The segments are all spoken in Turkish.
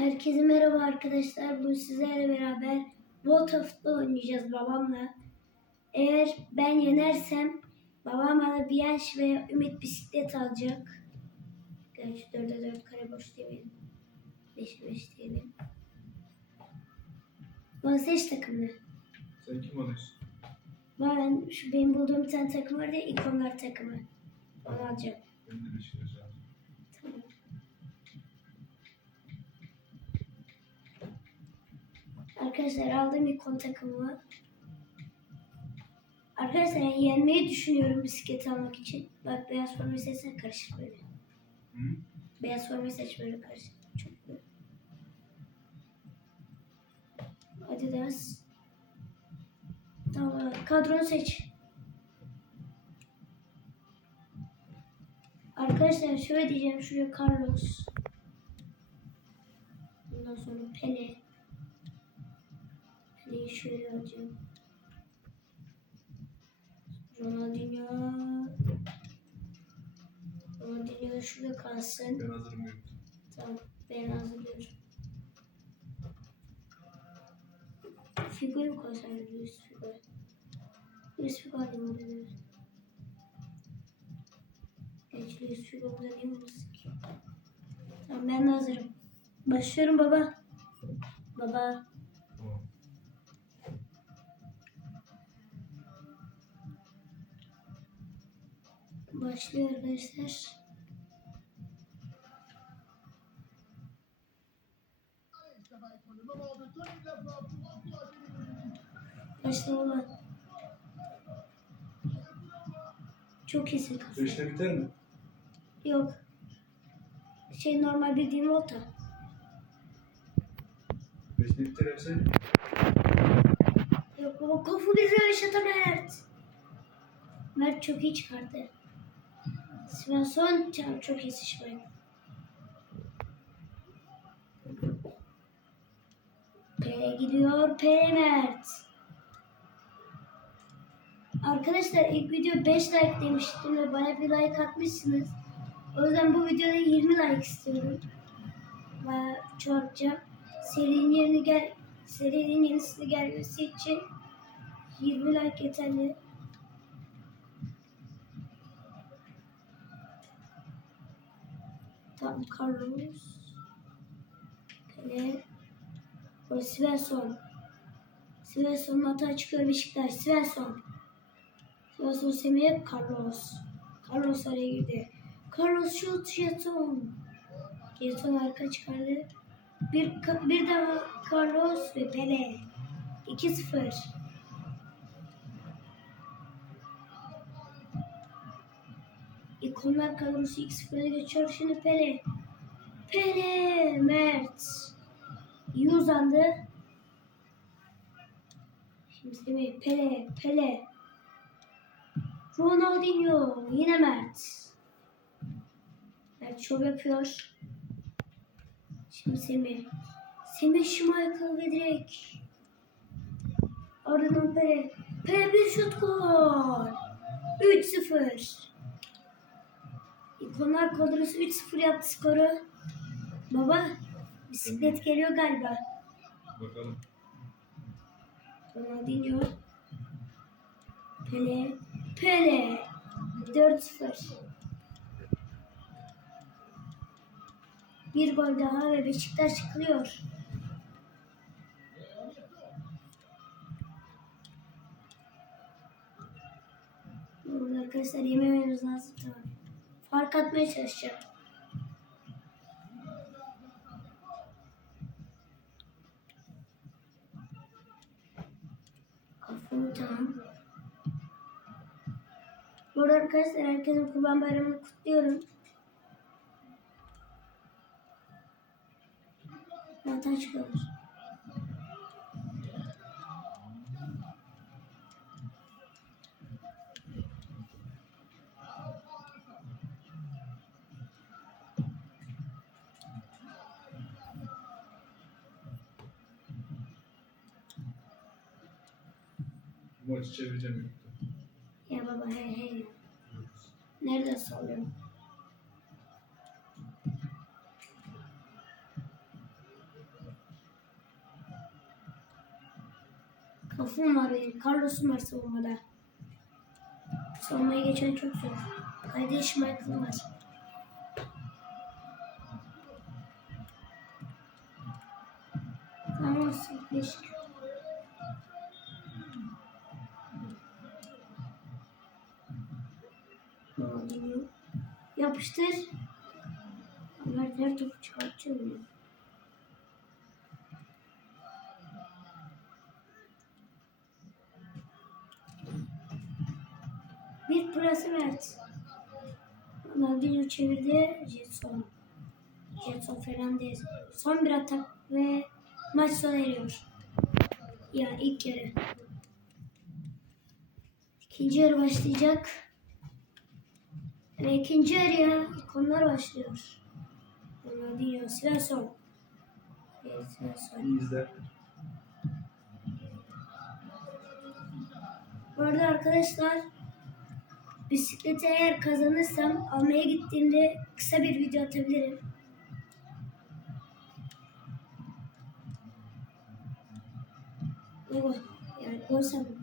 Herkese merhaba arkadaşlar. Bugün sizlerle beraber Volta futbol oynayacağız babamla. Eğer ben yenersem babam bana Bianç veya Ümit bisiklet alacak. Gerçi 4'e 4 kare boş diyelim. 5'e 5 diyelim. Bana seç takımını. Sen kim alıyorsun? Ben şu benim bulduğum bir tane takım var ya ikonlar takımı. Onu alacağım. Ben de Arkadaşlar aldığım ikon takımı. Arkadaşlar yenmeyi düşünüyorum bisiklet almak için. Bak beyaz formayı seçsene karışık böyle. Hı? Beyaz formayı seç böyle karışık. Çok böyle. Adidas. Tamam kadronu seç. Arkadaşlar şöyle diyeceğim şuraya Carlos. Bundan sonra Pele. Şöyle alacağım. Ronaldinho. Ronaldinho da şurada kalsın. Ben hazırım yok. Tamam ben hazırlıyorum. Figo'yu koysam Luis Figo. Luis Figo alayım oraya. Geç Luis Figo burada değil mi? Tamam ben de hazırım. Başlıyorum baba. Baba. Başlıyor arkadaşlar. Başla baba. Çok iyisin kafam. Beşte biter mi? Yok. Şey normal bildiğim volta. Beşte biter hepsi. Yok baba kafu bizi yaşata Mert. Mert çok iyi çıkardı. Svensson çok, çok iyi sıçraydı. Pele gidiyor. Pele Mert. Arkadaşlar ilk video 5 like demiştim ve bana bir like atmışsınız. O yüzden bu videoda 20 like istiyorum. Bayağı çoğaltacağım. Serinin yeni gel serinin yenisini gelmesi için 20 like yeterli. Tamam Carlos. Pele. O Svensson. Svensson'un hata çıkıyor Beşiktaş. Svensson. Svensson Semih Carlos. Carlos araya girdi. Carlos şut jeton. Jeton arka çıkardı. Bir, bir daha Carlos ve Pele. 2-0. İkonlar kadrosu 2-0'a geçiyor. Şimdi Pele. Pele. Mert. İyi uzandı. Şimdi Semih. Pele. Pele. Ronaldinho. Yine Mert. Mert şov yapıyor. Şimdi Semih. Semih Schmeichel ve direkt. Ardından Pele. Pele bir şut gol. 3-0. İkonlar kadrosu 3-0 yaptı skoru. Baba bisiklet geliyor galiba. Bakalım. Ronaldinho. Pele. Pele. 4-0. Bir gol daha ve Beşiktaş çıkıyor. Burada arkadaşlar yemememiz lazım. Tamam. Fark atmaya çalışacağım. Kafamı tamam. Burada arkadaşlar herkesin kurban bayramını kutluyorum. Zaten çıkıyoruz. maçı çevireceğim yoktu. Ya baba hey hey. Nerede sallıyorum? Kafam var benim. Carlos'um var savunmada. Savunmaya geçen çok zor. Haydi Schmeichel var. Tamam, sıkıştık. Yapıştır. Ömer her topu çıkartıyor? Bir pırası Mert. Ronaldinho çevirdi. Jetson. Jetson Fernandez. Son bir atak ve maç sona eriyor. Ya ilk yarı. İkinci yarı başlayacak. Ve ikinci yarıya konular başlıyor. Ronaldinho, Svensson. Evet, Svensson. İzle. Bu arada arkadaşlar bisikleti eğer kazanırsam almaya gittiğimde kısa bir video atabilirim. Baba yani gol sandım.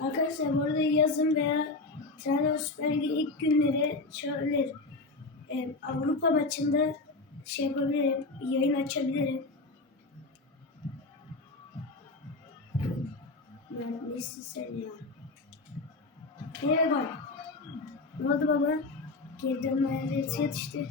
Arkadaşlar bu arada yazın veya Trabzon Süper Ligi ilk günleri şöyle e, Avrupa maçında şey yapabilirim, yayın açabilirim. Yani nesin sen ya? Nereye bak? Ne oldu baba? Geri dönmeye yetişti.